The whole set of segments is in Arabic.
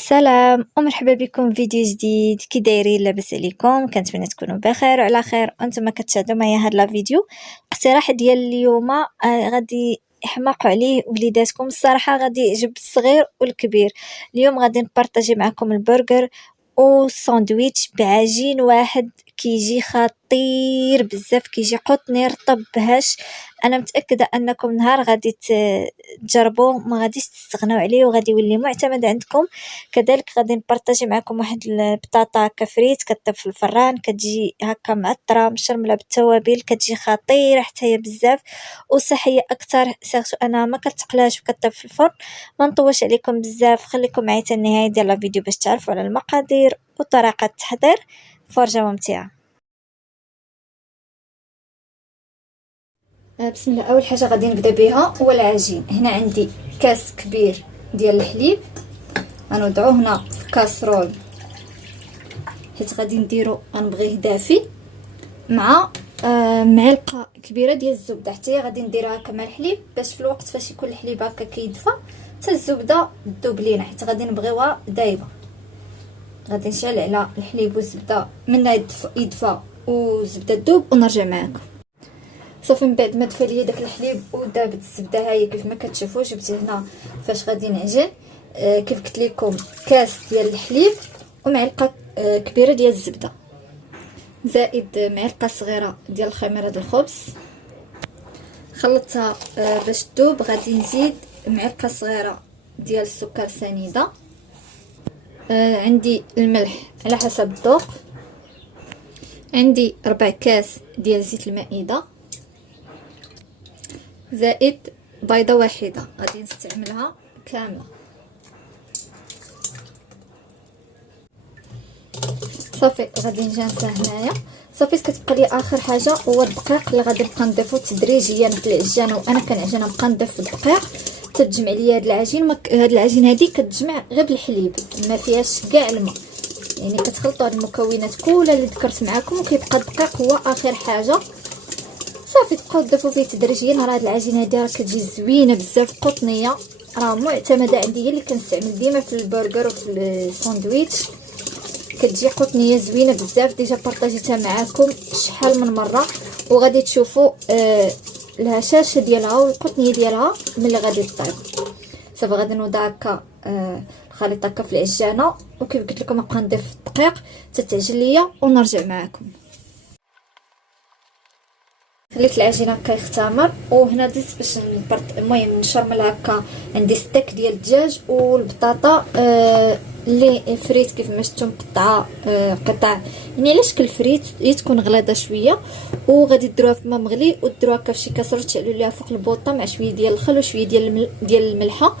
سلام ومرحبا بكم في فيديو جديد. كي دايرين؟ لاباس عليكم؟ كنتمنى تكونوا بخير وعلى خير وانتم كتشاهدوا معايا هاد لا فيديو. الاقتراح ديال اليوم غادي يحماقوا عليه وليداتكم. الصراحه غادي يعجب الصغير والكبير. اليوم غادي نبارطاجي معكم البرجر وساندويتش بعجين واحد كيجي خطير بزاف، كيجي قطني رطب هش. انا متاكده انكم نهار غادي تجربوه ما غاديش تستغناو عليه وغادي يولي معتمد عندكم. كذلك غادي نبارطاجي معكم واحد البطاطا كفريت كطيب في الفران، كتجي هكا معطره مشرمله بالتوابل، كتجي خطيره حتى هي بزاف وصحيه اكثر. سيرتو انا ما كتقلاش وكطيب في الفرن. ما نطولش عليكم بزاف، خليكم معايا حتى النهايه ديال الفيديو باش تعرفوا على المقادير وطريقه التحضير. فرجه ممتعه. بسم الله. اول حاجه غادي نبدا بها هو العجين. هنا عندي كاس كبير ديال الحليب، غنوضعوه هنا في كاسرول حيت غادي نديرو غنبغيه دافي، مع معلقه كبيره ديال الزبده. حتى هي غادي نديرها هكا مع الحليب باش في الوقت فاش يكون الحليب هكا كيدفى حتى الزبده تذوب لينا، حيت غادي نبغيوها دايبه. غادي نشعل على الحليب والزبده من يدفى والزبده تذوب ونرجع معاكم. صافي من بعد ما دفى ليا داك الحليب ودابت الزبده، ها هي كيف ما كتشوفوا. جبت هنا فاش غادي نعجن كيف قلت لكم كاس ديال الحليب ومعلقه كبيره ديال الزبده، زائد معلقه صغيره ديال الخميره ديال الخبز خلطتها باش تذوب. غادي نزيد معلقه صغيره ديال السكر سنيده، عندي الملح على حسب الذوق، عندي 4 كاس ديال زيت المائده، زائد بيضه واحده غادي نستعملها كامله. صافي غادي نجانسها هنايا. صافي كتبقى لي اخر حاجه هو الدقيق اللي غادي نبقى نضيفو تدريجيا في العجانه، وانا كنعجنها نبقى نضيف في الدقيق تتجمع ليا هاد العجين. هاد العجين هادي كتجمع غير بالحليب، ما فيهاش كاع الماء، يعني كتخلطوا هاد المكونات كلها اللي ذكرت معكم وكيبقى الدقيق هو اخر حاجه. صافي تبقاو تضيفوا فيه تدريجيا. راه هاد العجين هادي راه كتجي زوينه بزاف قطنيه، راه معتمده عندي، هي اللي كنستعمل ديما في البرجر وفي الساندويتش. كتجي قطنيه زوينه بزاف، ديجا بارطاجيتها معاكم شحال من مره وغادي تشوفوا الهشاشه ديالها والقطنيه ديالها ملي غادي طيب. صافي غادي نوضع هكا الخليط هكا في العجانه، وكيف قلت لكم نبقى نضيف الدقيق تتعجن ليا ونرجع معاكم. خليت العجين هكا يختمر، وهنا دزت باش المهم نشرمل هكا. عندي ستيك ديال الدجاج والبطاطا اللي فريت كيف ما شفتوا مقطعه قطع، يعني على شكل فريت، هي تكون غليظه شويه. وغادي ديروها في الماء مغلي وديروها هكا في شي كاسرونه، تشعلوا ليها فوق البوطه مع شويه ديال الخل وشويه ديال الملحه،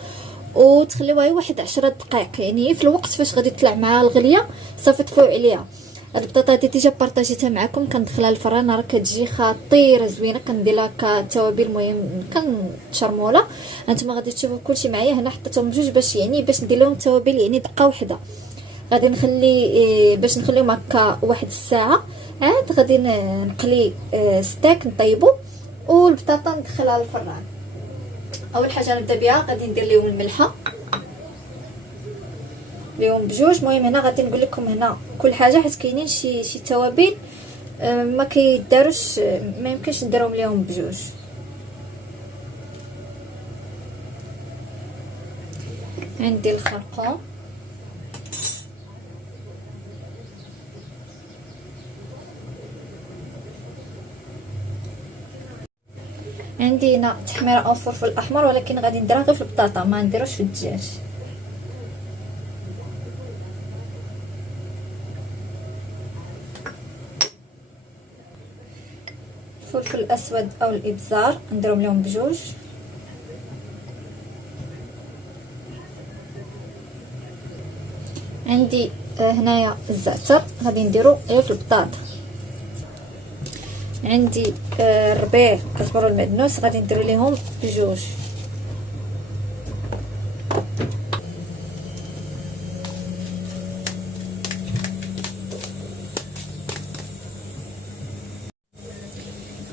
وتخليوها واحد 10 دقائق، يعني في الوقت فاش غادي تطلع معها الغليه صافي طفيو عليها. البطاطا هادي ديجا بارطاجيتها معكم، كندخلها للفران راه كتجي خطيره زوينه. كندير لها كتوابل، المهم كنشرموله. هانتوما غادي تشوفوا كلشي معايا. هنا حطيتهم بجوج باش ندير لهم التوابل يعني دقه واحده. غادي نخلي باش نخليهم هكا واحد الساعه، عاد غادي نقلي ستيك نطيبو والبطاطا ندخلها للفران. اول حاجه نبدا بها غادي ندير لهم الملحه ليهم بجوج. المهم هنا غادي نقول لكم هنا كل حاجه، حيت كاينين شي توابل ما كيداروش، ما يمكنش نديرهم ليهم بجوج. عندي الخرقوم، عندي هنا تحميره او فلفل احمر، ولكن غادي نديرها غير في البطاطا ما نديروش في الدجاج. الفلفل الاسود او الابزار نديرهم لهم بجوج. عندي هنايا الزعتر غادي نديرو غير في البطاطا. عندي الربيع كزبره المعدنوس غادي نديرو ليهم بجوج.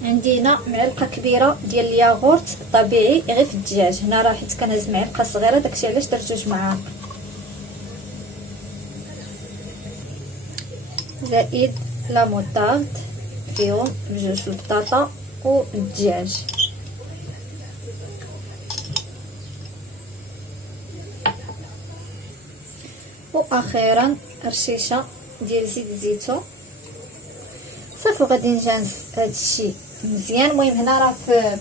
عندي هنا معلقه كبيره ديال الياغورت الطبيعي غير في الدجاج. هنا راه حيت كنهز معلقه صغيره داكشي علاش درت 2 معالق. زائد لا موطارد فيهم بجوج البطاطا والدجاج. واخيرا رشيشه ديال زيت الزيتون. صافي غادي نجانس هادشي مزيان. المهم هنا راه في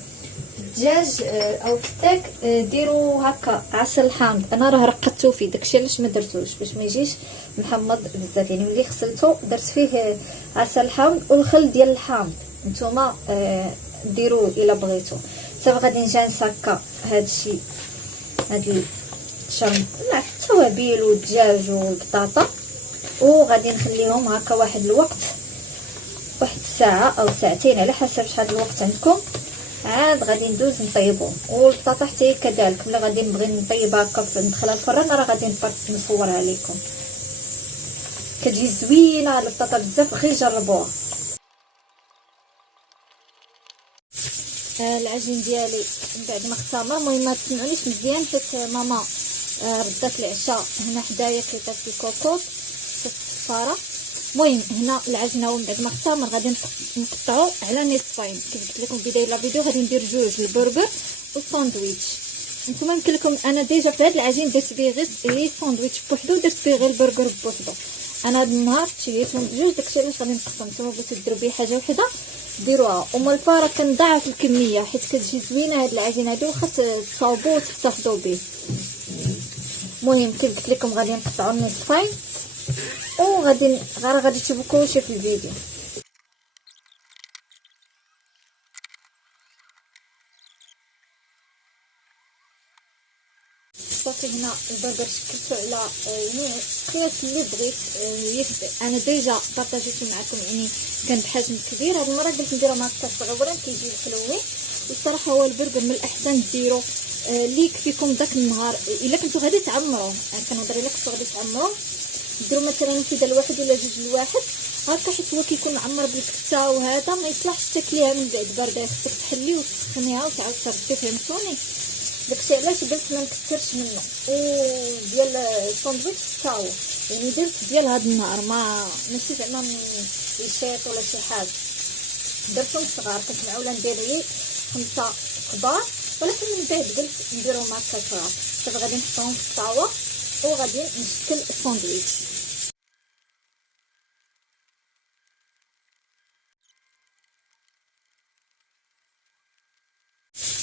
الدجاج او في ستيك ديروا هكا عسل حامض. انا راه رقدتو فيه، داكشي علاش ما درتوش باش ما يجيش محمض بزاف. يعني ملي غسلته درت فيه عسل حامض والخل ديال الحامض. نتوما ديروه الا بغيتو. صافي غادي نجانس هكا هادشي، هاد الشرم لا التوابل والدجاج والبطاطا، وغادي نخليهم هكا واحد الوقت، واحد الساعه او ساعتين على حسب شحال الوقت عندكم. عاد غادي ندوز نطيبهم. والبطاطا حتى هي كذلك ملي غادي نبغي نطيبها هكا ندخلها الفران راه غادي نصورها لكم. كتجي زوينه هاد البطاطا بزاف، غير جربوها. العجين ديالي من بعد ما اختمر. المهم ما تسمعونيش مزيان حيت ماما ردات العشاء هنا حدايا كيطات الكوكوط في الصفاره. المهم هنا العجين هو من بعد ما اختمر غادي نقطعو على نصفين. كيف قلت لكم في بدايه الفيديو غادي ندير جوج البرجر والساندويتش. نتوما يمكن لكم انا ديجا في هذا العجين درت به غير الساندويتش بوحدو ودرت به غير البرجر بوحدو. انا هذا النهار شريتهم بجوج، داكشي علاش غادي نقسم. نتوما بغيتو ديروا به حاجه وحده ديروها. ومن الفاره كنضاعف الكميه حيت كتجي زوينه هاد العجين هادو، واخا تصاوبوا وتحتفظوا به. المهم كيف قلت لكم غادي نقطعوا النصفين وغادي غادي تشوفوا كلشي في الفيديو. صافي هنا البرجر شكلته على يعني قياس اللي بغيت يفضل. انا ديجا بارطاجيته معكم يعني كان بحجم كبير. هاد المره قلت نديرهم هكا صغيورين كيجيو حلوين. والصراحه هو البرجر من الاحسن ديرو اللي يكفيكم داك النهار الا كنتو غادي تعمروه. كنهضر الا كنتو غادي تعمروه ديروا مثلا كذا لواحد ولا جوج لواحد هكا، حيت هو كيكون معمر بالكفته وهذا ما يصلحش تاكليها من بعد بارده. خصك تحلي وتسخنيها وتعاود تردي، فهمتوني؟ داكشي علاش قلت ما نكثرش منه. وديال الساندويتش حتى هو يعني درت ديال هذا النهار، ماشي زعما يشيط ولا شي حاجه. درتهم صغار، كنت معوله ندير غير 5 كبار، ولكن من بعد قلت نديرهم هكا صغار. صافي غادي نحطهم في الطاوه وغادي نشكل الساندويتش.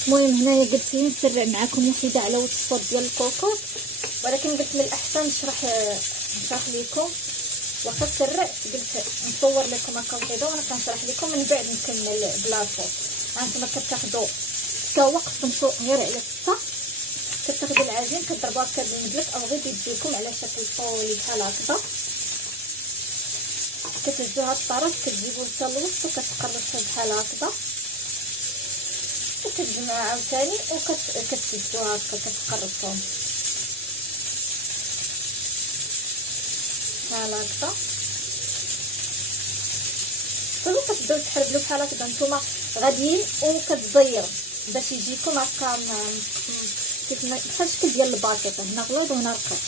المهم هنايا قلت نسرع معكم وحده على وصفات ديال الكوكوط، ولكن قلت من الاحسن نشرح لكم. واخا سرعت قلت نصور لكم هكا وحده وانا كنشرح لكم من بعد نكمل بلا صوت. هانتوما كتاخذوا حتى وقت تمشوا غير على 6. كتاخذوا العجين كضربوها هكا بالمدلك او غير بيديكم على شكل طولي بحال هكذا. كتهزوا هاد الطرف كتجيبوا حتى الوسط وكتقرصوا بحال هكذا، وكتجمعوا عاوتاني وكتشدوها هكا كتقرصوهم بحال هكذا. صافي كتبداو تحربلو بحال هكذا نتوما غاديين وكتزيروا باش يجيكم هكا كيف بحال الشكل ديال الباكيطه، هنا غليظ وهنا رقيق.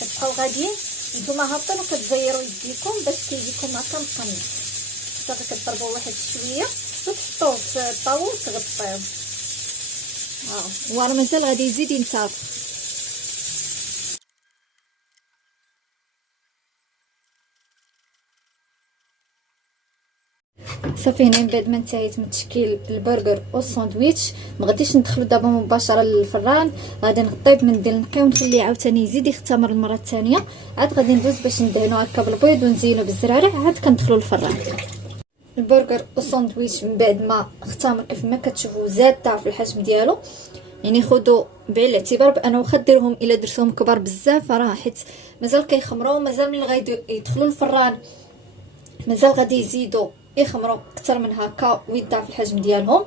كتبقاو غاديين نتوما هابطين وكتزيروا يديكم باش كيجيكم هكا مقنط. صافي كتضربوا واحد شويه وتحطوه في الطاوه وتغطيوه. وراه مازال غادي يزيد ينتفخ. صافي هنا من بعد ما انتهيت من تشكيل البرجر والساندويتش ما غاديش ندخلو دابا مباشره للفران. غادي نغطيه بمنديل نقي ونخليه عاوتاني يزيد يختمر المره الثانيه. عاد غادي ندوز باش ندهنو هكا بالبيض ونزينو بالزرارع. عاد كندخلو للفران. البرجر والساندويتش من بعد ما اختمر كيف ما كتشوفوا زاد في الحجم ديالو. يعني خذوا بعين الاعتبار بانه واخا ديروهم الا درتوهم كبار بزاف راه حيت مازال كيخمروا، مازال ملي غادي يدخلوا الفران مازال غادي يزيدوا يخمروا اكثر من هكا ويضاعف الحجم ديالهم.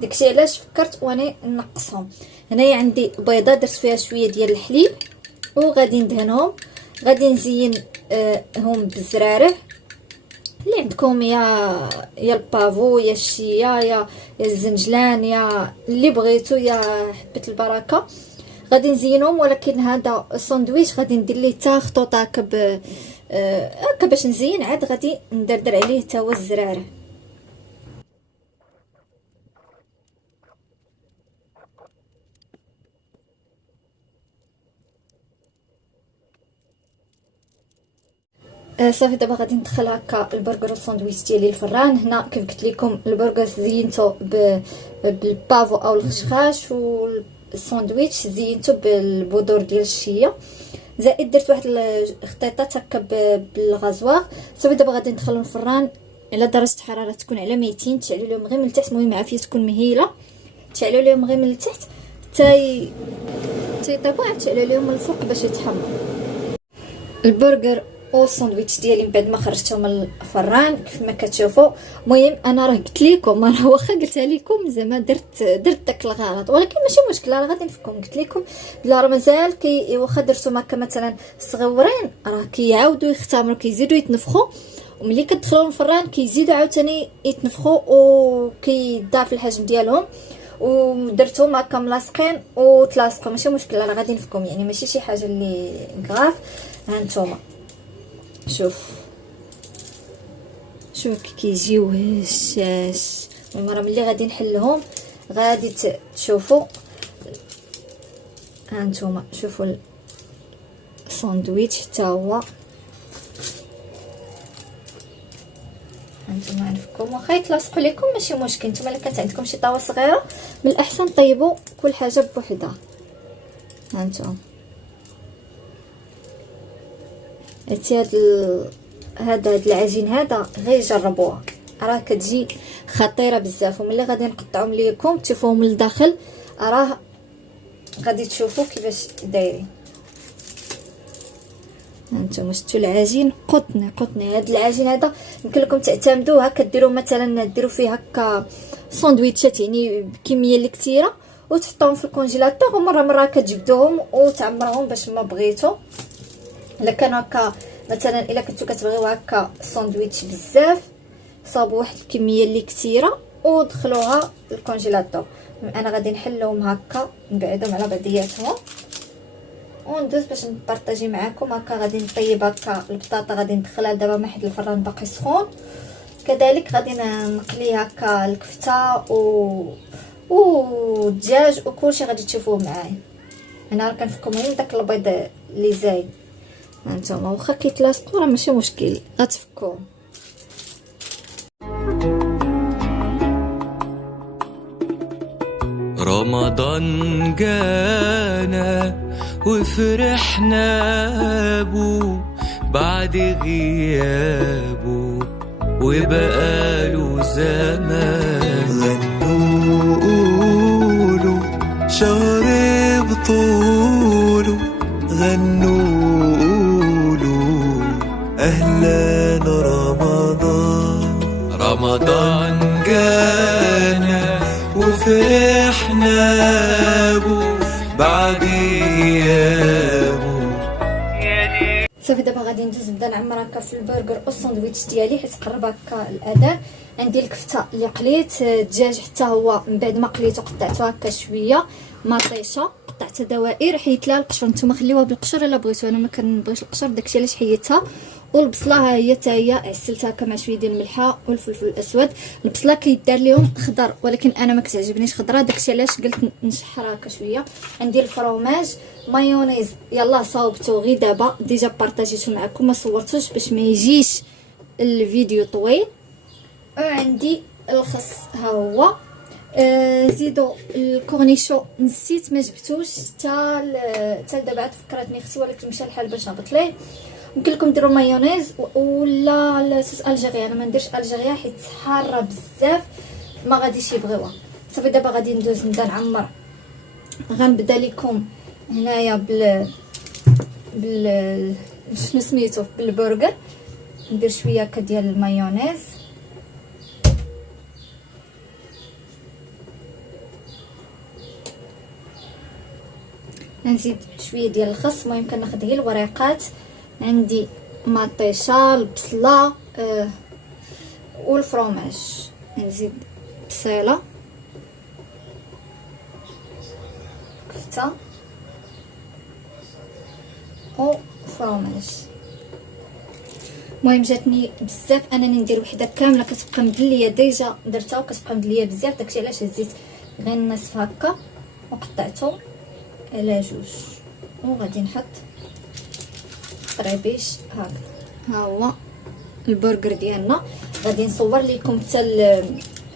داكشي علاش فكرت وانا نقصهم. هنايا عندي بيضه درت فيها شويه ديال الحليب وغادي ندهنهم. غادي نزين هم بالزرارع اللي عندكم، يا البافو يا الشيا يا الزنجلان يا اللي بغيتو يا حبه البركه. غادي نزينهم، ولكن هذا الساندويتش غادي ندير ليه حتى خطوط هكا هكا باش نزين. عاد غادي ندردر عليه حتى هو الزراره. صافي دابا غادي ندخل هكا البرغر والساندويتش ديالي الفران. هنا كيف قلت لكم البرغر زينته بالبافو او الخشخاش، والساندويتش زينته بالبودور ديال الشيه، زائد درت واحد الخطيطات هكا بالغازواغ. صافي دابا غادي ندخلهم الفران على درجه حراره تكون على 200. تشعلوا لهم غير من التحت، المهم عافيه تكون مهيله. تشعلوا لهم غير من التحت حتى يطيبوا، عاد تشعلوا لهم من الفوق باش يتحمر. البرغر والساندويتش ديالي من بعد ما خرجتهم من الفران كيف ما كتشوفوا. المهم انا راه قلت لكم، انا واخا قلتها لكم زعما درت داك الغلط، ولكن ماشي مشكل، راه غادي نفكم. قلت لكم بلا راه مازال واخا درتهم هكا مثلا صغورين راه كيعاودوا يختمروا، كيزيدوا يتنفخوا، وملي كتدخلوا الفران كيزيدوا عاوتاني يتنفخوا وكيضاعف الحجم ديالهم. ودرتهم هكا ملاصقين وتلاصقوا، ماشي مشكل، راه غادي نفكم، يعني ماشي شي حاجه اللي غراف. ها نتوما شوف كيجيو هشاش. المره ملي غادي نحلهم غادي تشوفوا. ها نتوما شوفوا الساندويتش حتى هو. هانتوما نفكم، واخا يتلاصقوا لكم ماشي مشكل. نتوما الا كانت عندكم شي طاوه صغيره من الاحسن طيبوا كل حاجه بوحدها. هانتوما هاد العجين هذا غير جربوها، راه كتجي خطيره بزاف. وملي غادي نقطعهم ليكم تشوفوهم من الداخل راه غادي تشوفوا كيفاش دايرين. هانتوما شفتوا العجين قطني. هاد العجين هذا يمكن لكم تعتمدوها، كديروا مثلا ديروا فيه هكا ساندويتشات يعني بكميه اللي كثيره وتحطوهم في الكونجيلاتور، ومره كتجبدوهم وتعمروهم باش ما بغيتو. الا كانوا هكا مثلا الا كنتو كتبغيو هكا ساندويتش بزاف صابوا واحد الكميه اللي كثيره ودخلوها للكونجيلاتور. انا غادي نحلهم هكا نبعدهم على بعضياتهم وندوز باش نبارطاجي معكم. هكا غادي نطيب هكا البطاطا، غادي ندخلها دابا ما حد الفران باقي سخون. كذلك غادي نقلي هكا الكفته والدجاج وكلشي غادي تشوفوه معايا. انا راه كنفكم غير داك البيض اللي زايد. هانتوما واخا كيتلاصقوا راه ماشي مشكل، غتفكوهم. رمضان جانا وفرحنا بو بعد غيابه وبقاله زمان. غنوا قولوا شهر بطوله، غنوا قولوا أهلا رمضان جانا وفرحنا بو بعد غيابه. صافي دابا غادي ندوز نبدا نعمر هكا في البرغر والساندويتش ديالي حيت قرب هكا الاذان. عندي الكفته اللي قليت، الدجاج حتى هو من بعد ما قليته قطعته هكا شويه مطيشه، قطعتها دوائر حيت لها القشر. نتوما خليوها بالقشر الا بغيتو، انا ما كنبغيش القشر داكشي علاش حيدتها. والبصله ها هي حتى هي عسلتها هكا مع شويه ديال الملحه والفلفل الاسود. البصله كيدار ليهم خضر ولكن انا ما كتعجبنيش خضره، داكشي علاش قلت نشحرها هكا شويه. عندي الفرomage، مايونيز يلاه صاوبته غير دابا، ديجا بارطاجيته معكم ما صورتوش باش ما يجيش الفيديو طويل. وعندي الخس ها هو. زيدوا الكورنيشو نسيت ما جبتوش حتى دابا عاد فكرتني اختي، ولكن مشى الحال باش هبط ليه. يمكن لكم ديروا مايونيز ولا الصوص الجيري، انا ما نديرش الجيري حيت حاره بزاف ما غاديش يبغيوها. صافي دابا غادي ندوز نبدا نعمر. غنبدا لكم هنايا شنو سميتو بالبرغر. ندير شويه هكا ديال المايونيز، نزيد شويه ديال الخس. المهم كناخذ غير الوريقات. عندي مطيشه، البصله والفرomage. نزيد بصيله، كفته وفرomage. المهم جاتني بزاف انني ندير وحده كامله كتبقى مدليه، ديجا درتها وكتبقى مدليه بزاف، داكشي علاش هزيت غير النصف هكا وقطعته على جوج. وغادي نحط طريبيش هكا. ها هو البرجر ديالنا. غادي نصور لكم حتى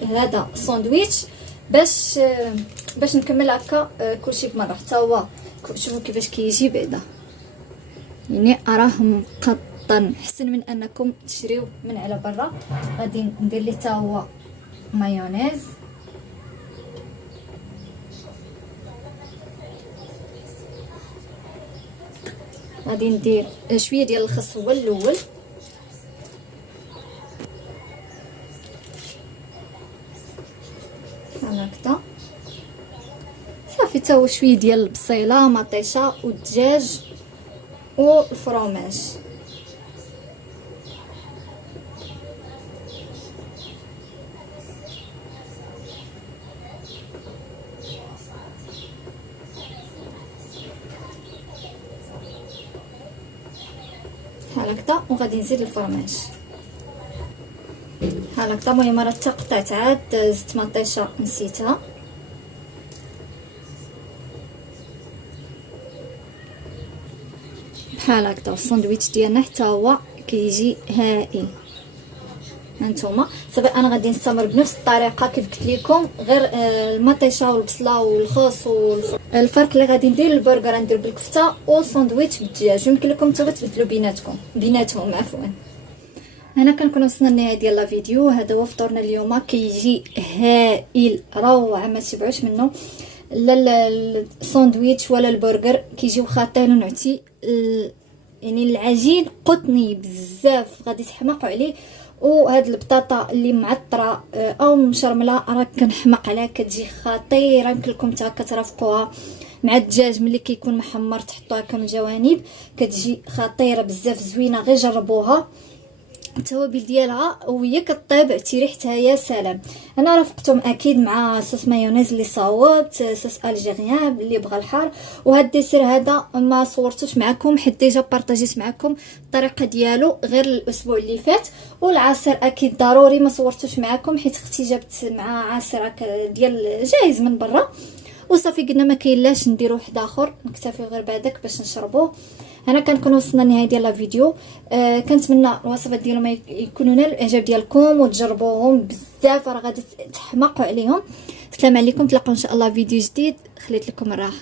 هذا ساندويتش باش نكمل هكا كلشي بمره. حتى هو شوفوا كيفاش كيجي بعدا، يعني راه مقطن احسن من انكم تشريوه من على برا. غادي ندير ليه حتى هو مايونيز. غادي ندير شويه ديال الخس هو الاول، هكذا صافي. حتى هو شويه ديال البصيله مطيشه والدجاج والفرomاج. بحال هكذا. وغادي نزيد الفرماج بحال هكذا. المهم راه حتى قطعت عاد زدت مطيشه نسيتها. بحال هكذا. الساندويتش ديالنا حتى هو كيجي هائل. هانتوما صافي. انا غادي نستمر بنفس الطريقه كيف قلت لكم، غير المطيشه والبصله والخس الفرق اللي غادي ندير البرجر ندير بالكفته والساندويتش بالدجاج. يمكن لكم نتوما تبدلوا بيناتهم عفوا. هنا كنكون وصلنا للنهايه ديال لا فيديو. هذا هو فطورنا اليوم، كيجي هائل روعه ما تشبعوش منه. لا الساندويتش ولا البرجر كيجيو خاطين ونعتي، يعني العجين قطني بزاف غادي تحماقوا عليه. وهاد البطاطا اللي معطره او مشرمله راه كنحماق عليها، كتجي خطيره. يمكن لكم هكا ترافقوها مع الدجاج ملي كيكون محمر تحطوها هكا من الجوانب، كتجي خطيره بزاف زوينه. غير جربوها. التوابل ديالها وهي كطيب عتي ريحتها يا سلام. انا رافقتهم اكيد مع صوص مايونيز اللي صاوبت، صوص الجيريان اللي بغى الحار. وهذا الديسير هذا ما صورتوش معكم حيت ديجا بارطاجيت معكم الطريقه ديالو غير الاسبوع اللي فات. والعصير اكيد ضروري ما صورتوش معكم حيت اختي جابت مع عصير هكا ديال جاهز من برا. وصافي قلنا ما كاينلاش نديرو واحد اخر، نكتفيو غير بهذاك باش نشربوه. هنا كنكون وصلنا لنهايه ديال الفيديو. كنتمنى الوصفات ديالهم يكونوا نال الاعجاب ديالكم وتجربوهم بزاف، راه غادي تحماقوا عليهم. السلام عليكم، تلاقاو ان شاء الله فيديو جديد. خليت لكم الراحه.